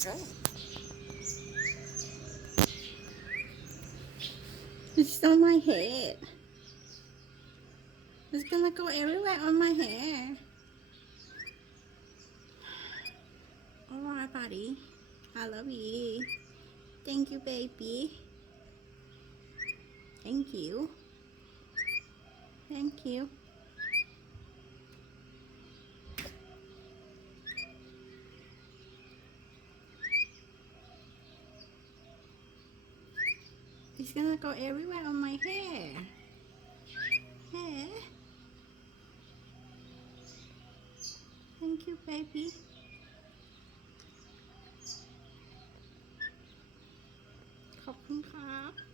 It's on my head. It's gonna go everywhere on my hair. Alright, buddy. I love you. Thank you, baby. Thank you. Thank you. It's gonna go everywhere on my hair. Hair. Thank you, baby. ขอบคุณครับ